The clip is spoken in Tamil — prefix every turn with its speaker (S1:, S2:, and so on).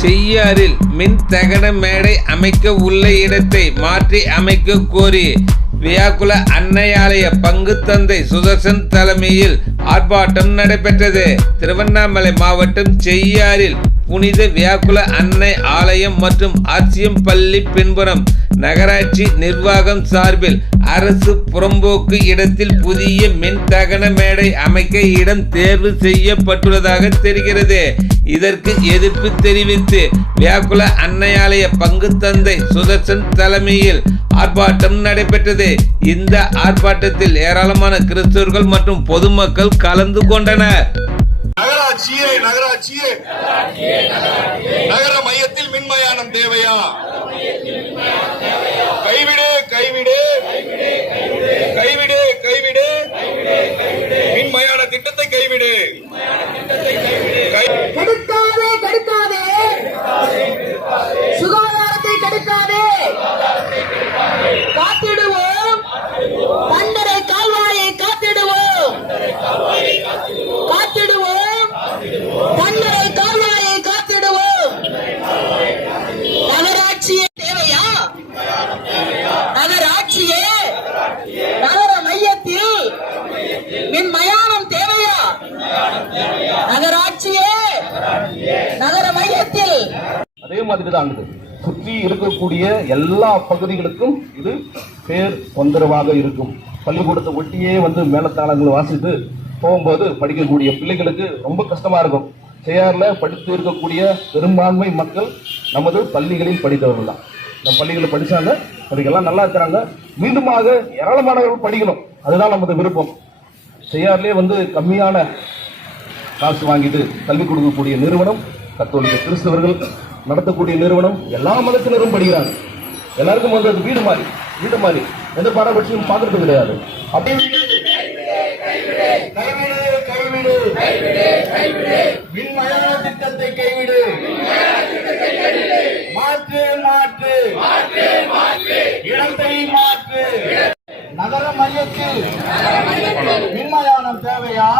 S1: செய்யாறில் மின் தகன மேடை அமைக்க உள்ள இடத்தை மாற்றி அமைக்க கோரி வியாக்குல அன்னையாலய பங்கு தந்தை சுதர்சன் தலைமையில் ஆர்ப்பாட்டம் நடைபெற்றது. திருவண்ணாமலை மாவட்டம் செய்யாறில் புனித வியாக்குல அன்னை ஆலயம் மற்றும் ஆச்சியம் பள்ளி பின்புறம் நகராட்சி நிர்வாகம் சார்பில் அரசு புறம்போக்கு இடத்தில் புதிய மின்தகன மேடை அமைக்க இடம் தேர்வு செய்யப்பட்டுள்ளதாக தெரிகிறது. இதற்கு எதிர்ப்பு தெரிவித்து வியாக்குல அன்னையாலய பங்கு தந்தை சுதர்சன் தலைமையில் ஆர்ப்பாட்டம் நடைபெற்றது. இந்த ஆர்ப்பாட்டத்தில் ஏராளமான கிறிஸ்தவர்கள் மற்றும் பொதுமக்கள் கலந்து கொண்டனர்.
S2: நகராட்சியே நகராட்சியே. நகர மையத்தில் மின்மயானம் தேவையா?
S3: தண்டரை கால்வாயை காத்திடுவோம். நகராட்சியே தேவையா? நகராட்சியே நகர மையத்தில் மின் மயானம் தேவையா? நகராட்சியே நகர மையத்தில்.
S4: அதே மாதிரி தான் சுற்றி இருக்கக்கூடிய எல்லா பகுதிகளுக்கும் இது பேர் தொந்தரவாக இருக்கும். பள்ளிக்கூடத்தை ஒட்டியே வந்து மேலத்தாளங்கள் வாசித்து போகும்போது படிக்கக்கூடிய பிள்ளைகளுக்கு ரொம்ப கஷ்டமா இருக்கும். செய்யாறுல படித்து இருக்கக்கூடிய பெரும்பான்மை மக்கள் நமது பள்ளிகளில் படித்தவர்கள் தான். நம்ம பள்ளிகளில் படிச்சாங்க அதுக்கெல்லாம் நல்லா இருக்கிறாங்க. மீண்டுமாக ஏராளமானவர்கள் படிக்கணும். அதுதான் நமது விருப்பம். செய்யார்லேயே வந்து கம்மியான காசு வாங்கிட்டு கல்வி கொடுக்கக்கூடிய நிறுவனம் கத்தோலிக்க கிறிஸ்தவர்கள் நடத்தக்கூடிய நிறுவனம் எல்லா மதத்தினரும் படிக்கிறாங்க. எல்லாருக்கும் வந்து அது வீடு மாதிரி வீடு மாதிரி எந்த பாரபட்சமும் பார்க்கறது கிடையாது. அப்படி
S2: உலகத்தில் விண்மயானம் தேவையா?